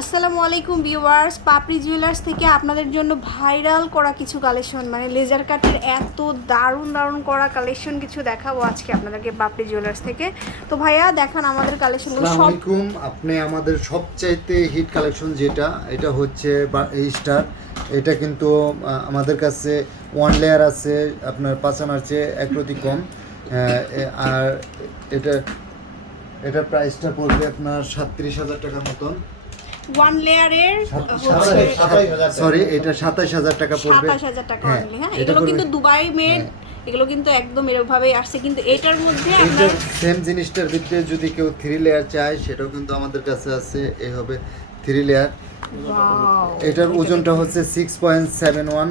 আসসালামু আলাইকুম ভিউয়ার্স, পাপড়ি জুয়েলার্স থেকে আপনাদের জন্য ভাইরাল করা কিছু কালেকশন মানে লেজার কাটের এত দারুণ দারুণ করা কালেকশন কিছু দেখাবো আজকে আপনাদেরকে পাপড়ি জুয়েলার্স থেকে। তো ভাইয়া, দেখান আমাদের আসসালামু সব। আলাইকুম, আপনি আমাদের সবচাইতে হিট কালেকশন যেটা, এটা হচ্ছে এই স্টার এটা কিন্তু আমাদের কাছে ওয়ান লেয়ার আছে, আপনার পাঁচানার চেয়ে এক প্রতি কম। আর এটা, এটার প্রাইসটা পড়বে আপনার সাতত্রিশ হাজার টাকার মতন। ওয়ান লেয়ারের সরি এটা সাতাশ হাজার টাকা পড়বে। সাতাশ হাজার টাকা হ্যাঁ, হ্যাঁ? এগুলো কিন্তু দুবাই মেড হ্যাঁ। এগুলো কিন্তু একদম এরকমভাবেই আসছে। কিন্তু এটার মধ্যে আপনার সেম জিনিসটার ভিতরে যদি কেউ থ্রি লেয়ার চায় সেটাও কিন্তু আমাদের কাছে আছে। এ হবে থ্রি লেয়ার এটার ওজনটা হচ্ছে six point seven one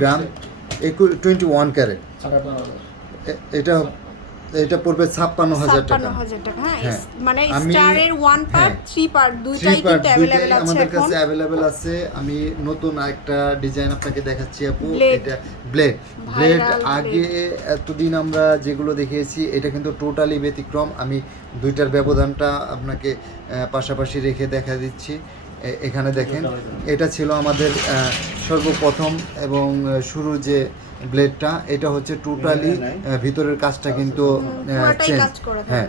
gram twenty one carat এটা এটা পড়বে ছাপ্পান্ন হাজার ছাপ্পান্ন টাকা হাজার টাকা হ্যাঁ হ্যাঁ। মানে আমি- স্টারের ওয়ান পার্ট। থ্রি পার্ট দুইটাই কিন্তু আছে আমাদের কাছে অ্যাভেলেবেল আছে। আমি নতুন আরেকটা ডিজাইন আপনাকে দেখাচ্ছি আপু এটা ব্লেড ব্লেড আগে এতদিন আমরা যেগুলো দেখিয়েছি এটা কিন্তু টোটালি ব্যতিক্রম। আমি দুইটার ব্যবধানটা আপনাকে পাশাপাশি রেখে দেখা দিচ্ছি। এখানে দেখেন এটা ছিল আমাদের সর্বপ্রথম এবং শুরু যে ব্লেডটা এটা হচ্ছে টোটালি ভিতরের কাজটা কিন্তু চেঞ্জ হ্যাঁ।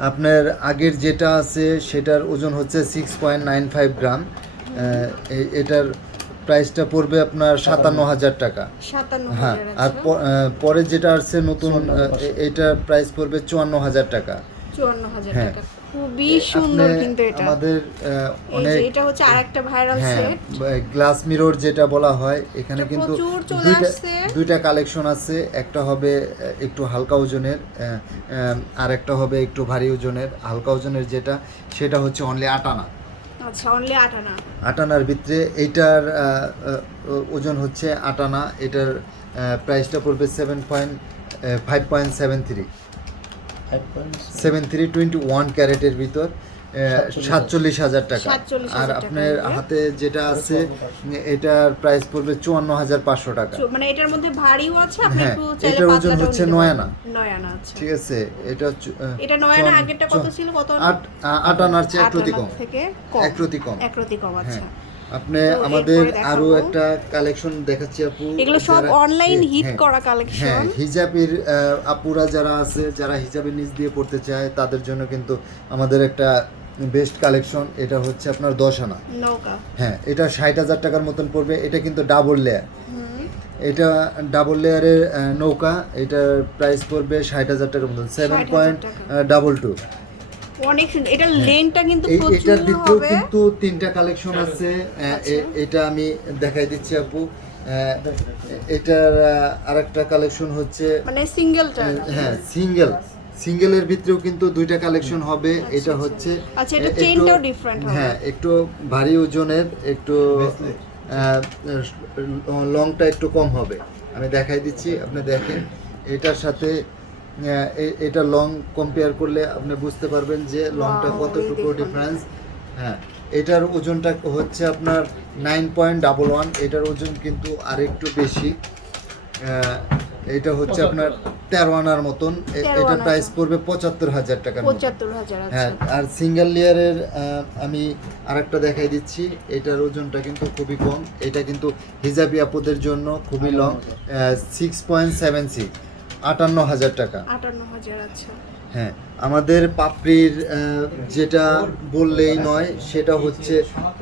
আপনার আগের যেটা আছে সেটার ওজন হচ্ছে six point nine five gram. আহ, এটার প্রাইসটা পড়বে আপনার সাতান্ন হাজার টাকা। হ্যাঁ আর পরে যেটা আসছে নতুন এটার প্রাইস পড়বে চুয়ান্ন হাজার টাকা। চুয়ান্ন হাজার হ্যাঁ। টাকা। খুবই সুন্দর কিন্তু এটা। আমাদের অনেক এটা হচ্ছে আরেকটা ভাইরাল সেট গ্লাস মিরর যেটা বলা হয় এখানে কিন্তু দুইটা কালেকশন আছে। একটা হবে একটু হালকা ওজনের আর একটা হবে একটু ভারী ওজনের। হালকা ওজনের যেটা সেটা হচ্ছে অনলি আটানা। আচ্ছা অনলি আটানা। আটানার ভিতরে এইটার ওজন হচ্ছে আটানা। এটার প্রাইসটা পড়বে seven point five point seven three seven three twenty one ক্যারেটের ভিতর সাতচল্লিশ হাজার। টাকা। আর আপনার হাতে যেটা আছে এটার প্রাইস পড়বে চুয়ান্ন হাজার পাঁচশো টাকা। মানে এটার মধ্যে ভারীও আছে আপনি হ্যাঁ, একটু চাইলে এটার ওজন হচ্ছে নিতে নয় আনা। আছে। ঠিক আছে এটা এটা নয় আনা চুয়ান্ন- আগেরটা কত ছিল কত আট আট আনার চেয়ে এক আট কম। থেকে কম। এক প্রতি কম। এক প্রতি কম আচ্ছা। হ্যাঁ আপনি আমাদের আরও একটা কালেকশন দেখাচ্ছি আপু। এগুলো সব অনলাইন হ্যাঁ, হিট হ্যাঁ, করা হ্যাঁ কালেকশন হিজাবের আহ, আপুরা যারা আছে যারা হিজাবের নিচ দিয়ে পড়তে চায় তাদের জন্য কিন্তু আমাদের একটা বেস্ট কালেকশন এটা হচ্ছে আপনার দশ আনা নৌকা। হ্যাঁ এটা ষাট হাজার টাকার মতন পড়বে এটা কিন্তু ডাবল লেয়ার এটা ডাবল লেয়ারের নৌকা এটার প্রাইস পড়বে ষাট হাজার টাকার মতন। সেভেন পয়েন্ট ডাবল টু অনেক সুন্দর। এটার লেনটা কিন্তু হ্যাঁ। প্রচুর এটার ভিতরেও হবে। কিন্তু তিনটা কালেকশন আছে। আহ, এটা আমি দেখাই দিচ্ছি আপু। আহ, এটার আরেকটা কালেকশন হচ্ছে মানে সিঙ্গেলটা হ্যাঁ সিঙ্গেল সিঙ্গেলের ভিতরেও কিন্তু দুইটা কালেকশন হবে। এটা হচ্ছে আচ্ছা, এটা একটু- চেইনটাও different হবে। হ্যাঁ একটু ভারী ওজনের একটু লংটা একটু কম হবে। আমি দেখাই দিচ্ছি আপনি দেখেন। এটার সাথে এটা লং কম্পেয়ার করলে আপনি বুঝতে পারবেন যে লংটা কতটুকু ডিফারেন্স হ্যাঁ এটার ওজনটা হচ্ছে আপনার নাইন পয়েন্ট ডাবল ওয়ান এটার ওজন কিন্তু আরেকটু বেশি। এটা হচ্ছে আপনার তেরো আনার মতন। এ- 13 এটা প্রাইস পড়বে পঁচাত্তর হাজার টাকার মতো। পঁচাত্তর হাজার হ্যাঁ আর সিঙ্গেল লেয়ারের আমি আরেকটা দেখাই দিচ্ছি। এটার ওজনটা কিন্তু খুবই কম। এটা কিন্তু হিজাবি আপুদের জন্য খুবই long six point seven six আটান্ন হাজার টাকা আটান্ন হাজার আচ্ছা হ্যাঁ আমাদের পাপড়ির যেটা বললেই নয় সেটা হচ্ছে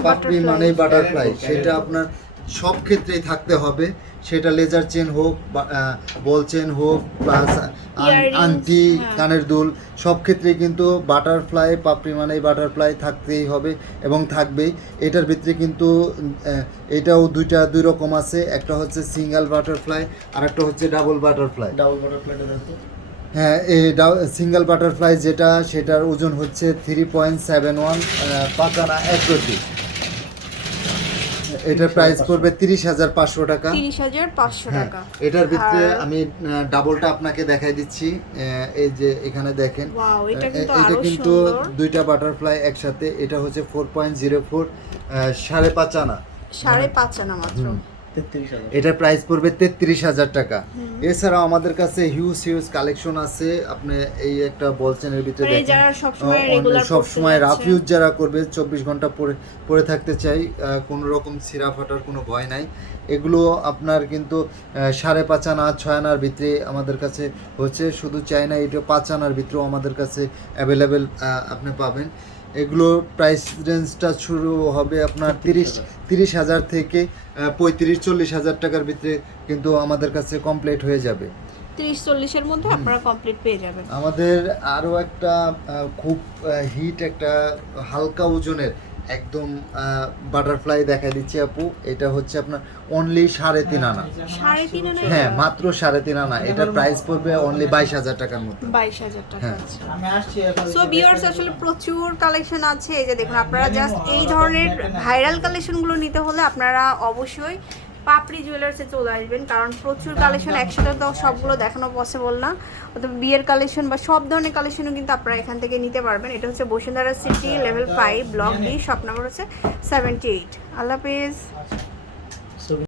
পাপড়ি. মানেই বাটারফ্লাই সেটা আপনার সব ক্ষেত্রেই থাকতে হবে। সেটা লেজার চেন হোক বল চেন হোক প্লাস আংটি হ্যাঁ। কানের দুল সব ক্ষেত্রেই কিন্তু বাটারফ্লাই পাপড়ি মানে বাটারফ্লাই থাকতেই হবে এবং থাকবেই। এটার ভিতরে কিন্তু এটাও দুইটা দুই রকম আছে। একটা হচ্ছে সিঙ্গেল বাটারফ্লাই আর একটা হচ্ছে ডাবল বাটারফ্লাই ডাবল বাটারফ্লাইটা হ্যাঁ এই সিঙ্গেল বাটারফ্লাই যেটা সেটার ওজন হচ্ছে থ্রি পয়েন্ট সেভেন ওয়ান পাতানা এক এটার প্রাইস পড়বে তিরিশ হাজার পাঁচশো টাকা। তিরিশ হাজার পাঁচশো হ্যাঁ টাকা। এটার ভিতরে আমি ডাবলটা আপনাকে দেখাই দিচ্ছি। আহ, এই যে এখানে দেখেন। এটা কিন্তু দুইটা বাটারফ্লাই একসাথে। এটা হচ্ছে ফোর পয়েন্ট জিরো ফোর সাড়ে পাঁচ আনা। সাড়ে পাঁচ আনা মাত্র। এটার প্রাইস পড়বে তেত্রিশ হাজার টাকা। এছাড়াও আমাদের কাছে হিউজ হিউজ কালেকশন আছে। আপনি এই একটা বলছেনের ভিতরে মানে সবসময় রাফ ইউজ যারা করবে চব্বিশ ঘণ্টা পরে পরে থাকতে চাই। কোনো রকম সিরা ফাটার কোনো ভয় নাই। এগুলো আপনার কিন্তু সাড়ে পাঁচ আনা ছয় আনার ভিতরে আমাদের কাছে হচ্ছে। শুধু চাই না এটা পাঁচ আনার ভিতরেও আমাদের কাছে অ্যাভেলেবেল আপনি পাবেন। এগুলো প্রাইস রেঞ্জটা শুরু হবে আপনার তিরিশ তিরিশ হাজার থেকে পঁয়ত্রিশ চল্লিশ হাজার টাকার ভিতরে কিন্তু আমাদের কাছে কমপ্লিট হয়ে যাবে। তিরিশ চল্লিশের মধ্যে আপনারা কমপ্লিট পেয়ে যাবেন। আমাদের আরও একটা খুব হিট একটা হালকা ওজনের একদম বাটারফ্লাই দেখা দিচ্ছি আপু এটা হচ্ছে আপনার অনলি সাড়ে তিন আনা। সাড়ে তিন হ্যাঁ মাত্র সাড়ে তিন আনা। এটার প্রাইস পড়বে অনলি বাইশ হাজার টাকার মতো। বাইশ হাজার টাকা হ্যাঁ। আছে আমি আসছি এখন সো ভিউয়ার্স আসলে প্রচুর কালেকশন আছে। এই যে দেখুন আপনারা জাস্ট এই ধরনের ভাইরাল কালেকশনগুলো নিতে হলে আপনারা অবশ্যই পাপড়ি জুয়েলার্সে চলে আসবেন, কারণ প্রচুর কালেকশন একসাথে তো সবগুলো দেখানো পসিবল না। অথবা বিয়ের কালেকশন বা সব ধরনের কালেকশনও কিন্তু আপনারা এখান থেকে নিতে পারবেন। এটা হচ্ছে Bashundhara city level five block D shop number হচ্ছে সেভেন্টি এইট আল্লাহ হাফেজ।